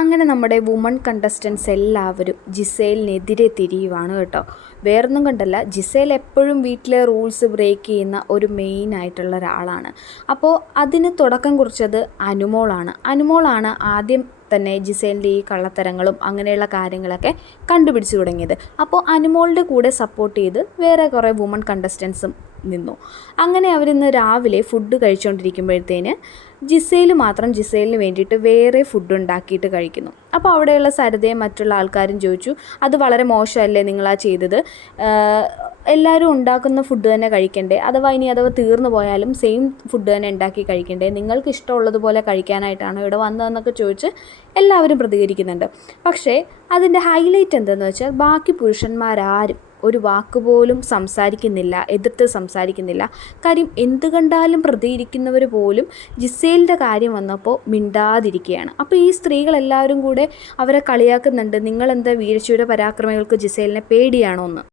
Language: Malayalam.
അങ്ങനെ നമ്മുടെ വുമൺ കണ്ടസ്റ്റൻസ് എല്ലാവരും ജിസേലിനെതിരെ തിരിയുവാണ് കേട്ടോ. വേറൊന്നും കണ്ടല്ല, ജിസേൽ എപ്പോഴും വീട്ടിലെ റൂൾസ് ബ്രേക്ക് ചെയ്യുന്ന ഒരു മെയിൻ ആയിട്ടുള്ള ഒരാളാണ്. അപ്പോൾ അതിന് തുടക്കം കുറിച്ചത് അനുമോളാണ് ആദ്യം തന്നെ ജിസേലിൻ്റെ ഈ കള്ളത്തരങ്ങളും അങ്ങനെയുള്ള കാര്യങ്ങളൊക്കെ കണ്ടുപിടിച്ച് തുടങ്ങിയത്. അപ്പോൾ അനുമോളുടെ കൂടെ സപ്പോർട്ട് ചെയ്ത് വേറെ കുറേ വുമൺ കണ്ടസ്റ്റൻസും നിന്നു. അങ്ങനെ അവരിന്ന് രാവിലെ ഫുഡ് കഴിച്ചുകൊണ്ടിരിക്കുമ്പോഴത്തേന് ജിസേലിന് വേണ്ടിയിട്ട് വേറെ ഫുഡ് ഉണ്ടാക്കിയിട്ട് കഴിക്കുന്നു. അപ്പോൾ അവിടെയുള്ള സരിതയും മറ്റുള്ള ആൾക്കാരും ചോദിച്ചു, അത് വളരെ മോശമല്ലേ നിങ്ങളാ ചെയ്തത്, എല്ലാവരും ഉണ്ടാക്കുന്ന ഫുഡ് തന്നെ കഴിക്കണ്ടേ, അഥവാ തീർന്നു പോയാലും സെയിം ഫുഡ് തന്നെ ഉണ്ടാക്കി കഴിക്കണ്ടേ, നിങ്ങൾക്ക് ഇഷ്ടമുള്ളതുപോലെ കഴിക്കാനായിട്ടാണോ ഇവിടെ വന്നതെന്നൊക്കെ ചോദിച്ച് എല്ലാവരും പ്രതികരിക്കുന്നുണ്ട്. പക്ഷേ അതിൻ്റെ ഹൈലൈറ്റ് എന്താണെന്ന് വെച്ചാൽ ബാക്കി പുരുഷന്മാരാരും ഒരു വാക്കുപോലും എതിർത്ത് സംസാരിക്കുന്നില്ല. കാര്യം എന്ത് കണ്ടാലും പ്രതികരിക്കുന്നവർ പോലും ജിസേലിൻ്റെ കാര്യം വന്നപ്പോൾ മിണ്ടാതിരിക്കുകയാണ്. അപ്പോൾ ഈ സ്ത്രീകളെല്ലാവരും കൂടെ അവരെ കളിയാക്കുന്നുണ്ട്, നിങ്ങളെന്താ വീരശൂര പരാക്രമികൾക്ക് ജിസേലിനെ പേടിയാണോ എന്ന്.